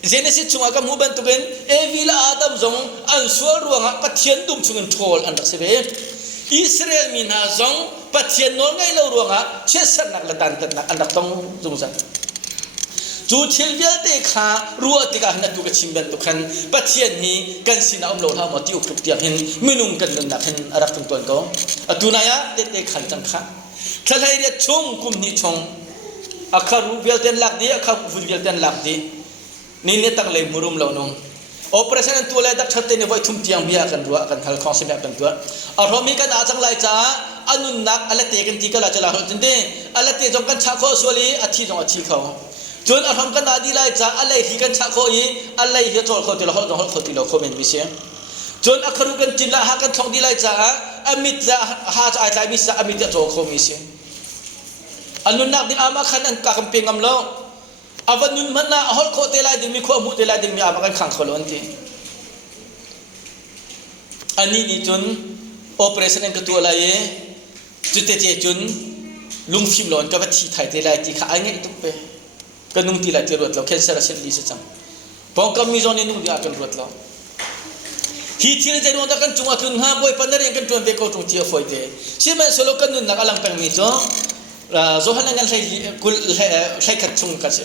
Genesis chunga ka muban tuken evila Adam zong an sul ruanga pathian dum chungin thol an se be Israel mina zong pathian nol ngai lo ruanga chesar nak latan tan nak andak tong zungsan chu thilbel te kha ruwa tika na tu ka chimben tu khan pathian ni kan sina lo tha mo ti up tiak hin minung kan nak hin arak tung ton ko atunaya te khan chang kha thalai re chung kum ni chong akharu bel ten lak di akha vul bel ten lak di ni ne tak le murum lo nong operation tu le dak thatte ne voi thum tiang bia kan ruwa kan hal khosem kan tu aromi kan achang lai cha anun nak ala te kan ti ka la chala hol tin de ala te jong kan cha kho soli athi jong athi kho chun aram kan adi lai cha alai hi kan cha kho i alai hi tol kho ti lo hol kho ti lo kho men bi se chun akharu kan tin la ha kan thong di lai cha amit la ha cha ai lai mi sa amit ya to kho mi se anun nak di ama khan an ka kam pengam lo avanun man na hol kho te lai ding mi kho mu te lai ding mi ama kan khang kholon ti ani ni chun operation an ka tu la ye chute che chun lung phim lon ka ba thi thai te lai ti kha ai nge tu pe kanung ti la ti rot lo cancer asen li se cham pong kam mi zone nu dia kan rot lo hi thil je ron da kan chunga kun ha boy pandar yang kan ton be ko tung ti foi te si man solo kan nun nak alang pang mi cho zo halangan sai khat chung ka se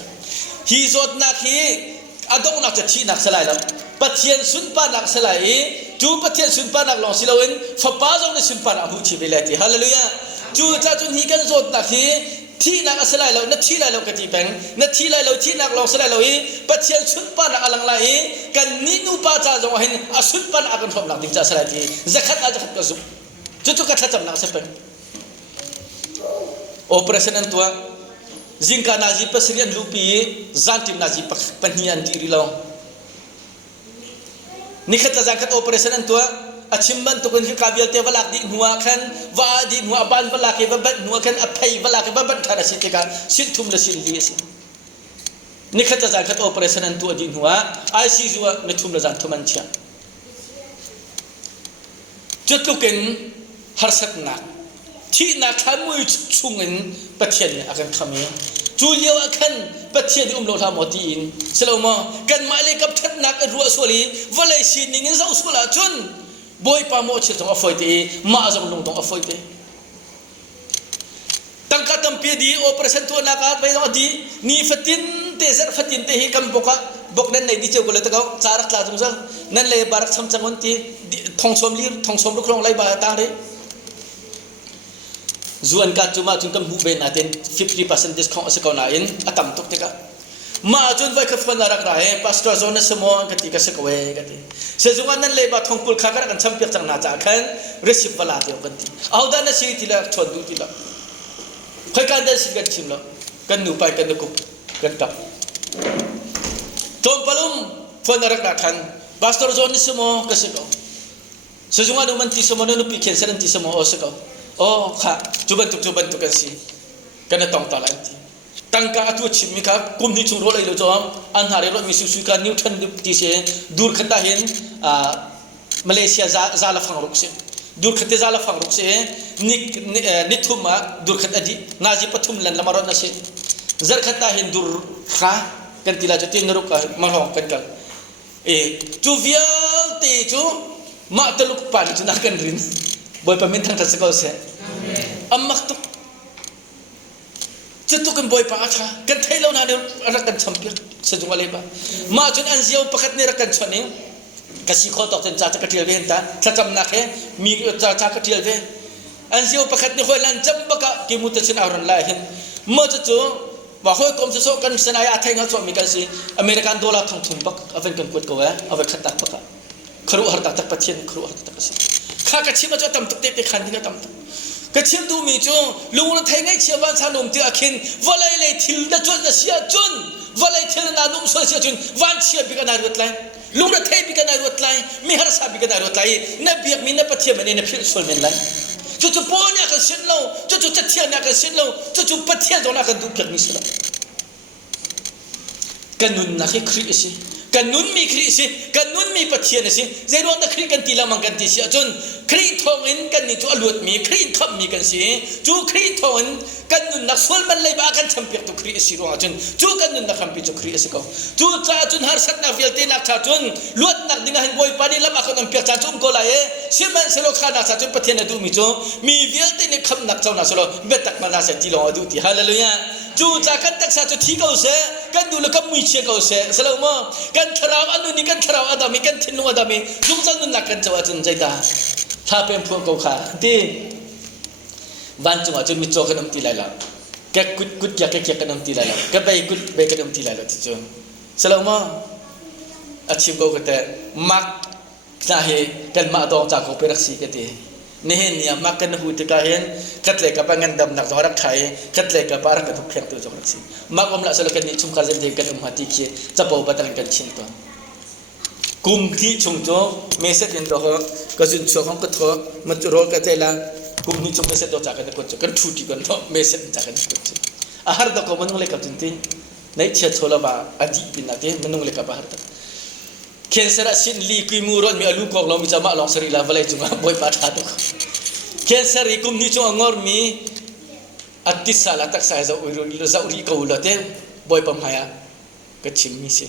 hi zot nak hi adong nak thi nak salai lam pathian sun pa nak salai chu pathian sun pa nak long silawin fa pa jong ne sun pa na hu chi belati hallelujah chu cha chun hi kan zot nak hi thi nak asalai lo na thi lai lo kati peng na thi lai lo thi nak long salai lo hi pathian sun pa na alang lai kan ni nu pa cha jong hin asun pa na akan thom nak ding cha salai ti zakat a zakat ka su chu chu ka tha cham nak se peng operation an tua zingka naji pasrian lupi zantim naji panian diri lo nikhat la zakat operation an tua achimban to kun ka bial te balak di nuwa khan wa di nuwa ban balak ke babat nuwa khan aphai balak ke babat thara si ka sin thum la sin li si nikhat la zakat operation an tua di nuwa ICU me thum la zan thuman cha chutukin harsat na thi na khamui chungin pathian akan khami chuliaw akan pathian lo tha moti in selomo kan male kap that nak ruwa soli valai sining in zau sula chun boy pa mo che tong afoi te ma zong long tong afoi te tangka tampi di operation tu na ka bai di ni fatin te zar fatin te hi kam boka bok nan nei di che ko le ta ka charak la jung sang nan le barak sam changon ti thong som lir thong som lu khlong lai ba ta re zuan ka chuma chung kam bu ben aten 50% discount ase ko na in atam tok te ka ma chun vai ka phone rak ra he pastor zone se mo ka ti ka se ko we ka ti se zungan nan le ba thong pul kha ka kan cham pek chang na cha khan receive bala te kan ti auda na si ti la chon du ti la khoi kan da si ka chim la kan nu pai kan ku kan ta tom palum phone rak ra khan pastor zone se mo ka se ko se zungan du man ti se mo no pi ken se ti se mo o se ko oh kha chuban tu kan si kan tong ta la ti tangka atu chimmi ka kumni chung ro lai lo chom an hare ro mi su ka newton ti se dur khata hen malaysia za la phang ruk se dur khate za la phang ruk se ni thuma dur khat adi naji pathum lan la maron na se zar khata hen dur kha kan tila jo tin ru ka marong kan ka chu vial te chu ma taluk pan chu na kan rin boy pamin thang ta se ko se amak tu cetuk kan boy pa atha kan thailo na de rakan champir sejung ale ba ma chun an ziau pakhat ne rakan chone kasi kho tok ten cha cha katil ve ta chacham na khe mi cha cha katil ve an ziau pakhat ne hoilan jam baka ki mut chin aron la hen ma chu ว่าเขากรมจะโซกันสนายอาเทงเขาชอบมีกันสิอเมริกันดอลลาร์ทองทุ่มปักเอาเป็นกันกวดก็ว่าเอาไปขัดตักปักครูหัดตักประเทศครูหัดตักสิข้ากระชิมมาจะทำตุกเตะขันที่ก็ทำตุกกระชิมดูมีจูลุงเราเทงให้เชียร์วันชาหนุ่มที่อาคินวันไรเลยทิลด์จนจะเสียจนวันไรทิลด์นานุ่มเสียจนวันเชียร์บิกันนารวดไลลุงเราเทบิกันนารวดไลมีฮาร์ซาบิกันนารวดไลนับเบียกมีนับประเทศมันนับพิลส่วนมันไลจู่ๆปอนยากันเส้นเราจู่ๆจัดเทียนยากันเส้นเราจู่ๆประเทศตรงนั้นกันดูเพียงมิสละกันนุนนักคริสต์กันนุนมีคริสต์กันนุนมีประเทศนะสิเจรวนนักคริสต์กันตีละมังกันตีเสียจนคริสต์ทองอินกันนี่จู่อลวดมีคริสต์ทับมีกันสิจู่คริสต์ทองอินกันนุนนักส่วนมันเลยบ้ากันทำเปียกตุคริสต์รวงจนจู่กันนุนนักคำพิจูคริสต์เขาจู่จ้าจนฮาร์สัตนักฟิลตีนักชาจนลวดนักดิ่งหันบอยปานีละมาคนนั้นเปียกจ้าจนก็เลยเชื่อมันเสลขานักชาจนประเทศนั้นดูมีจู่มีฟิลตีนักคำนักเจ้านักสโลเบ็ดตักมานาเสตีลองดูที่ฮาเลลูยาจู่จ้ากันตักชาจนที่เขาเสกันดูแล้วก็มุยเชี่ยเขาเสสโลมอกันทราวอันนู้นกันทราวอดามีกันทิ้งอดามีจู่จ้านุนนักกันเจ้าจนใจตาถ้าเป็นพวกเขาขาที่วันจุงอาจจะมีโจกันน้ำตีไหลละแกกุดอยากแกกันน้ำตีไหลละแกไปกันน้ำตีไหลละที่จุงสลามะอาชีพเขาก็แต่มักน่าเห็นกันมาดองจากเขาไปรักษีกันที่นี่เห็นเนี่ยมักกันหูที่เขาเห็นกัดเลยกับงานดำหนักจอรักไทยกัดเลยกับปารักกันทุกเพียงตัวจอรักษีมักอมละสลกันนี่ชุมการเจนเดียกันหาที่เชี่ยจะพบบัตรกันชินตัวกุมที่ชงโจเมสเซจเห็นตัวก็จุนชัวของก็ทัวมันจะรอกันใจละกุมนี้ชงเมสเซจตัวจากกันก็จะกันทุติกันเนาะเมสเซจจากกันก็จะอาหารตัวก็มันนุ่งเล็กกับจุนทีในเชื้อโชลบาอดีตเป็นนาทีมันนุ่งเล็กกับอาหารตัวเคนเซอร์สินลีกุยมูรอนมีอลูกของเรามีจามะลองสรีลาเวลัยจุงบอยปาทัตุเคนเซอร์กุมนี้ชงงอร์มีอัติสาลตักสายจะอุริกาอุลเตบอยปั๊มหายก็ชิมมิสิ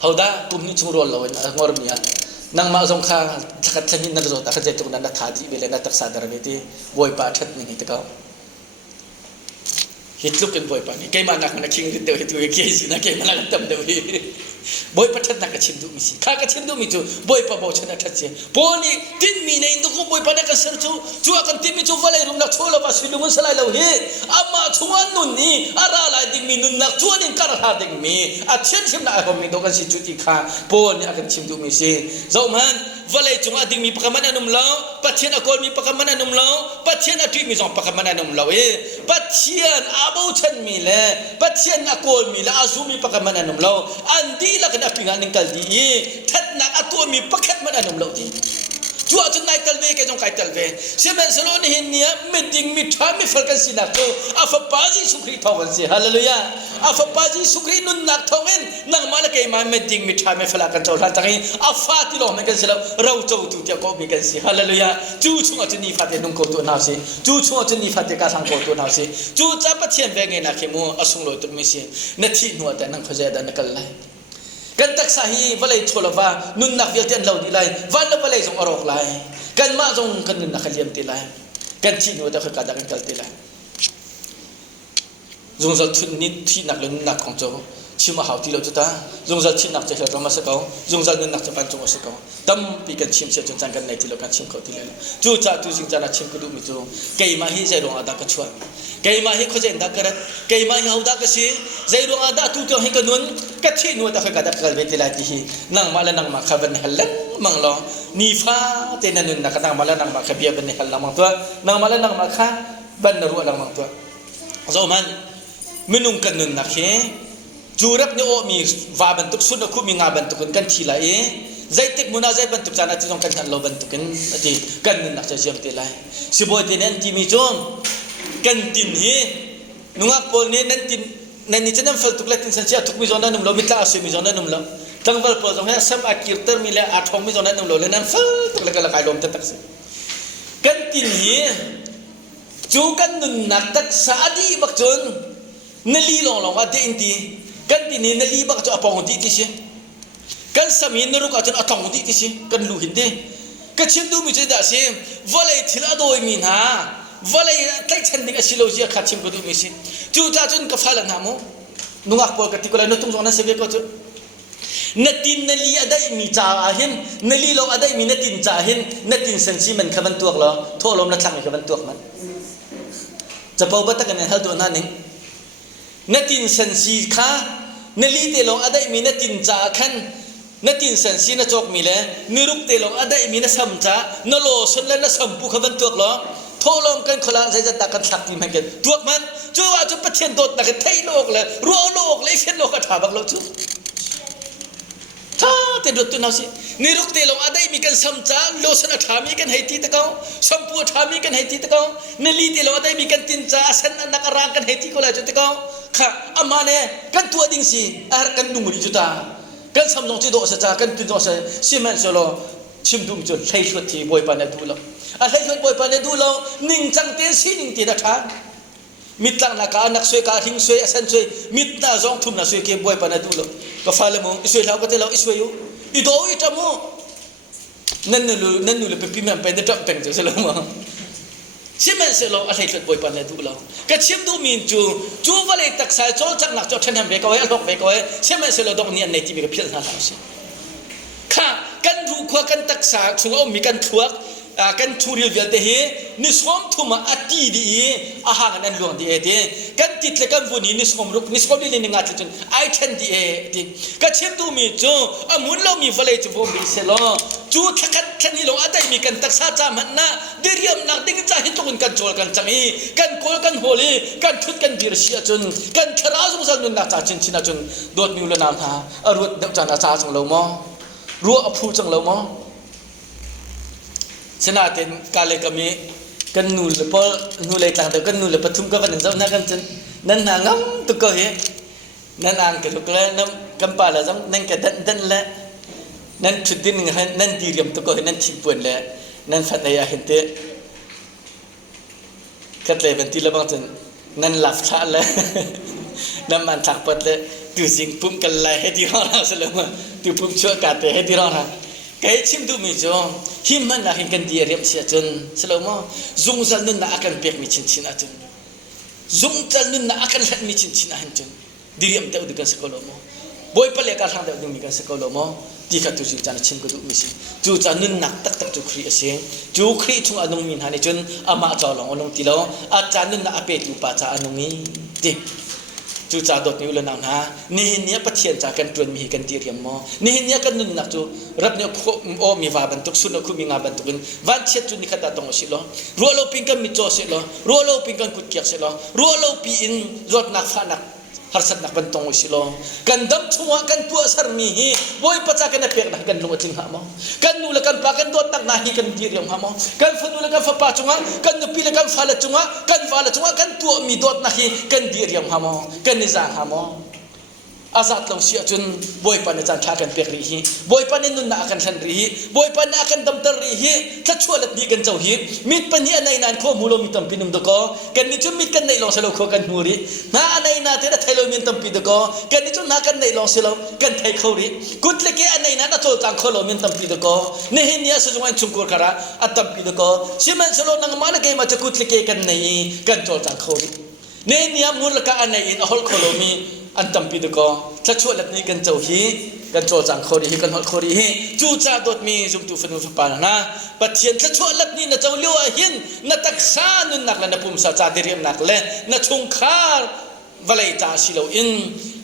เขาได้กลุ่มนี้ชุ่มร้อนเราเนี่ยงอร์มีอ่ะนั่งมาส่งข้าขัดชนิดนั่นเราตักใจตรงนั้นนักขาดีเวลานักตักสาดารเวทีบอยปาทัดนี่ตะเขาฮิตลุกเป็นบอยปานี่ใครมานักมันคิงดิเตอร์ฮิตลุกเกี่ยสินะใครมานักตั้มเดียวบอยปาทัดนักชิมดูมิสิข้าก็ชิมดูมิจูบอยปาบอชนะทัดเจปอนี่ตินมีในอินโดกูบอยปานักเสร์จูจูอากันติมิจูฟัลเลยรุมนักโชลบาสิลุมุสลายเราเฮอามาชวนนุนนี่อาราลายดิ่งมีนุนนักชวนนี่การหาดิ่งมีอาเช่นชิมนักผมมีดกันสิจุดที่ข้าปอนี่อากันชิมดูมิสิเจ้ามันฟัลเลยจุงอาดิ่งมีปากมันนุ่มเล่าปัจเจียนอากอลมีปากมันนุ่มเล่าปัจเจียนอาทิมีสองปากมันนุ่มเล่าปัจเจียนอาบูชันมีเลยปัจเจียนอากอลมีและอาซูมีปากมันนุ่มเล่าอันดีละกันอภิงานิงกัลดีทัดนักอาตัวมีปากมันนุ่มเล่าดีจัวจนนายตัลเวก็จงใครตัลเวเชื่อมันสโลนี่เห็นเนี่ยไม่ดิ่งไม่ท้าไม่ฟังกันสินักโตอาฟปาจิสุครีทองกันสิฮาเลลูยาอาฟปาจิสุครีนุนนักทองเงินนั่งมาแล้วก็มาไม่ดิ่งไม่ท้าไม่ฟังกันเจ้าท่านตั้งอาฟาติโลมันกันสิแล้วเราเจ้าตัวเดียวก็มีกันสิฮาเลลูยาจู่ช่วงจะนี่ฟาตินุ่งโคตัวน่าสิจู่ช่วงจะนี่ฟาติกาสังโคตัวน่าสิจู่จับเทียนเวงเงินนักเขมูอสุงโลตุมิสินาทีนัวแต่นั่งขจายดันนักไลกันตักสาฮีวะเลยโชลวานุนนักเวียเตียนเหล่านี้ไลวันละวะเลยส่งอรอกไลกันมาส่งกันนุนนักขลียมตีไลกันชินวัดขกาดักันกัลตีไลจงจะทุนนิดที่นักเล่นนักของโจชิมหาวที่เราจะตาจงจะชินนักจะเห็นเรามาสักเขาจงจะนุนนักจะปันจงมาสักเขาตั้มปีกันชิมเสียจนจังกันในที่เรากันชิมเขาที่เลยจู่จ้าจู่จริงจ้านักชิมก็ดูมิจูเกี่ยมาฮีใจรองอาดากระชวนเกี่ยมาฮีเขาใจดักกระเกี่ยมาฮีเอาดักกระสีใจรองอาดาตู้เจ้าให้กันนุนกัดที่นัวตะขกาดักกัลเวทีลาที่ฮีนั่งมาแล้วนั่งมาขับเป็นฮัลลังมังลอนีฟ้าเตนันนุนนักนั่งมาแล้วนั่งมาขับเบียเป็นฮัลลังมังตัวนั่งมาแล้วนั่งมาข้าบันนรัวลังมังตัวโซมันไม่นุ่งกันนุนนักเฮจูรับเนี่ยโอมีวาบันทุกสุดคุมีงาบันทุกกันทีละใจติกมุนาใจบันทุกจานาที่ต้องกันกันเราบันทุกกันที่กันนุนนักจะเชื่อมตีละสิบวันที่นั้นที่มีจงกันตินเฮนุ่งอักปนเนี่ยนั้นตินนั่นนี่จะนั่งฟังทุกเรื่องสัญชาติทุกมิจฉานั่นนุ่มเราไม่กล้าเสียมิจฉานั่นนุ่มเราตั้งวันพอตรงนี้สัมอากิรเตอร์มีเลยอาทองมิจฉานั่นนุ่มเราเลยนั่นฟังทุกเรื่องละกายลมตักสิกันตินเฮจูกันนุนนักตักสาดีบักจนนลีลองลองว่าเดินทีกันตินีนลีบักจนอปองดีที่สิกันสามีนรุกอาจจะอตองดีที่สิกันลูหินดีกันชิมดูมิจฉาได้สิวะเลยทิลาโดยมีนะวะเลยใต้ชั้นนี้ก็สิโลจีขัดชิมก็ดูมิสิจูจ้าจนกับฟ้าละนามูนุ่งอักปอลกติกอะไรนุ่งตรงนั้นเสียก็จะนัดตินนลีอะไรมีจ่าหินนลีเราอะไรมีนัดตินจ่าหินนัดตินสันซีมันขบันตัวเหรอทั่วลมนัดช่างมันขบันตัวมันจะพบว่าตั้งกันในฮัลตัวนั้นเอง นัดตินสันซีข้านัดลีเตลงอะไรมีนัดตินจ่าขันนัดตินสันซีนัดจอกมีเลยนิรุกเตลงอะไรมีนัดสัมจ่านโลสุนและนัดสัมปุขบันตัวหรอโทลมกันคนละใจจะตักกันสักทีมันกันตัวมันจู่ว่าจุดประเทศโดดนักไทยโลกเลยรัวโลกเลยเช่นโลกกระถาบักเราจู่ถ้าแต่โดดตัวน่าสินิรุกเตลงอะไรมีกันสัมจ่าโลสุนถามีกันให้ตีตะเกาสัมปุถามีกันให้ตีตะเกานัดลีเตลงอะไรมีกันตินจ่าสันนักรางกันให้ตีก็เลยจุดตะเกาค่ะอามาเนี่ยกันตัวดิ่งสิกันดุงริจุดากันสัมลงจุดโดสจ้ากันจุดโดสซีเมนต์โซโลชิมดุมจุดใช้ชุดที่บอยปานดูเราอะไรชุดบอยปานดูเรานิ่งจังเตี้ยสินิ่งเตี้ยนะคะมิตรนักการนักสวยการหิงสวยสันสวยมิตรน่าจงทุ่มน่าสวยเก็บบอยปานดูเราก็ฟ้าเลยมั้งสวยเราก็เตะเราสวยอยู่อีโดอีจมูกนั่นนู่นเป็นพิมพ์เป็นเด็กเป็นจะเสร็จแล้วมั้งชิมเองเสร็จแล้วอะไรชุดบอยปานดูเราก็ชิมดูมีจู่ว่าเลยตักสายโจ้จังหนักโจ้ฉันทำเบกเอาไว้หลอกเบกเอาไว้ชิมเองเสร็จแล้วตรงนี้ในที่มีกับเพื่อนเราสิค่ะกันถูกขวากันตักษาช่วงเอามีกันถูกกันทูริลเวลเตะนิสมทุมาอัติดีอาหารนั้นล้วนดีเอเดกันติดเลยกันวันนี้นิสมรุกนิสมดีเลยงัดจนไอเทนดีเอเดกันเชื่อมดูมีจูอามุนเรามีฟัลเลจูมีเซลล์จูทักทันนี่เราอะไรมีกันตักษาจามันนะเดียมนักดิ้งจ่าหิตุกันโจลกันจามีกันโคลกันโฮลีกันทุดกันดิรชีจนกันคราสมุสันนุนนักจ่าชินชินาจนโดดมิวเลนามท่าอรุณเดจานาจ่าจังเรามอรัวอภูจังเรามอฉะนั้นการเล่นก็มีกันนูเลยพอนูเลยต่างแต่กันนูเลยปฐุมก็วันนึงจำนั่งกันจนนั่นนางตุกก็เห็นนั่นนางก็ตุกเลยนั่นกันป่าละจำนั่นก็ดันละนั่นชุดดินนั่นดีเรียมตุกก็เห็นนั่นทิ้งปวนละนั่นฟันได้เห็นเตะกันเลยเป็นที่ละบางจนนั่นหลับท่าละนั่นมันถักปัดเลยดูสิ่งปุ่มกันเลยให้ที่ร้อนเราเสร็จแล้วดูปุ่มชั่วกาเตะให้ที่ร้อนเราไอ้ชิมดูมีจงหิมมันนักหินกันดีเรียบเสียจนสโลโมจงจันนุนนักกันเปียกมีชินชินอาจนจงจันนุนนักกันเล่นมีชินชินอาจนดีเรียมเตอดูกันสโลโมบอยเปลี่ยนการทางเตอดูมีกันสโลโมที่ขัดตุจิจานชิมก็ดูมีสิจูจันนุนนักตักจูครีเสียงจูครีช่วงอนุมินหานี่จนอามาจอลงอนุติโลอาจารย์นุนนักเปตูปัจจาอนุมีดิจูจ่าดดนิ้วเลยนะนะนี่เนี้ยปะเทียนจากกันตรวนมีกันตีเรียมมอนี่เนี้ยกันนุนนักจูรับเนี้ยโอมีวาบันทุกสุนคุมีงาบันทุกันวันเช็ดจูนี่ขัดตรงสิโลรัวโลปิงกันมิโจสิโลรัวโลปิงกันกุดเกียกสิโลรัวโลปีอินรถนักฟ้านักฮาร์สัตนักบันตงสิโลกันดำชัวกันตัวสารมีฮีบอยปัจจัยกันเปียกนักกันลงจิงหามอกันนูเลกันปากันโดนนักนาฮีกันตีเรียมหามอกันฟันูเลกันฟ้าป่าจงะกันนุปีเลกันฟ้าละจงะกันฟ้าละจงะกันตัวมีโดนนักฮีกันตีเรียมหามอกันนิจาหามออาซาตลงเสียจนบอยปันจันทากันเปียกรีฮีบอยปันนุนนักกันทันรีฮีบอยปันนักกันดำตรีฮีถ้าชั่วเล็ดดีกันเจ้าฮีมิดปันนี้ในนั้นข้อมูลมีตั้มพินุมตะกอกันนี่จุมิดกันในลองเสลข้อกันมูริน้าในนั้นเทระไทยเรามีตั้มพิดตะกอกันนี่จุนักกันในลองเสลกันไทยเขาริกุดเล็กอันในนั้นโจตังข้อเรามีตั้มพิดตะกอเนหินียสุจวันชุมกุรคาระอัตตั้มพิดตะกอชิมันเสลนังมาลเกมาจะกุดเล็กกันในกันโจตังเขาริเนหินียมูลกะอันในอินอัลข้อเรามีอันตั้มพิดก็ถ้าช่วยเล็บนี้กันเจ้าฮีกันโจจังโคดีฮีกันฮอดโคดีฮีจู่จ่าโดดมีจุ่มตุฟันฟุปานะปัจเจียนถ้าช่วยเล็บนี้นะเจ้าเลี้ยวหินนะตักษานุนนักและนะปุ่มสาจ่าเดียมนักและนะชงคาร์วลัยจ่าสิโลอิน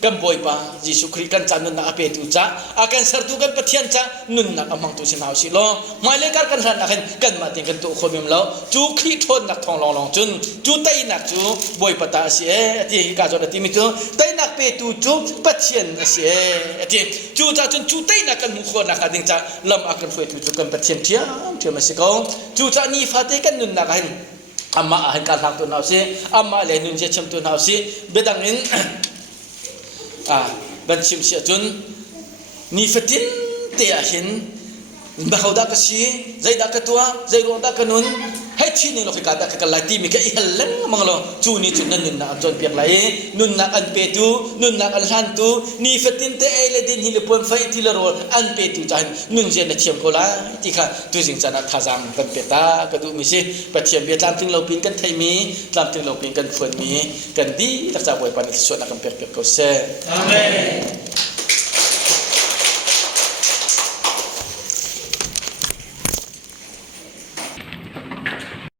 กันบอยปายิสุคริกันจ่านุนนักอเปตุจ่าอาการสารตุกันปัจเจียนจ่านุนนักอมังตุสินาวสิโลมาเลกักันรันนักกันมาติงกันตุขมิมแล้วจู่คริทนนักทองลองจุนจู่ไตนักจู่บอยปตาเสียที่กาจอดที่มิจูไตนักเปตุจู่ปัจเจียนเสียที่จู่จ่าจุนจู่ไตนักกันมุขนักดิ่งจ่าลำอาการฟื้นจู่กันปัจเจียนเทียมมาสิกองจู่จ่านี่ฟาเตกันนุนนักอามาอาหารการทางตัวนาสิอามาเลนุนเจชมตัวนาสิเบดังอินบัญชิมเสียจนนี่ฟตินเตียหินบ่าวดักสีใจดักตัวใจรวงดักนุนให้ที่นี่เราคิดกันกันลายที่มีแค่อีหันลังมังเราจูนี่จุดนั้นนุนนักจนเปียกไหลนุนนักอันเปตูนุนนักอันฮันตูนี่ฟตินเตะเลดินฮิลปนไฟที่ละโรอันเปตูจันนุนเจนเทียมโคลาที่ค่ะตัวสิ่งจันทร์ท่าจังกันเปตากระดูมิสิปะเทียมเบียตามถึงเราปีนกันไทยมีตามถึงเราปีนกันฝนมีกันดีรักษาไว้ปานที่ส่วนนักกันเปียกเปียกเขาเซ่อาเมน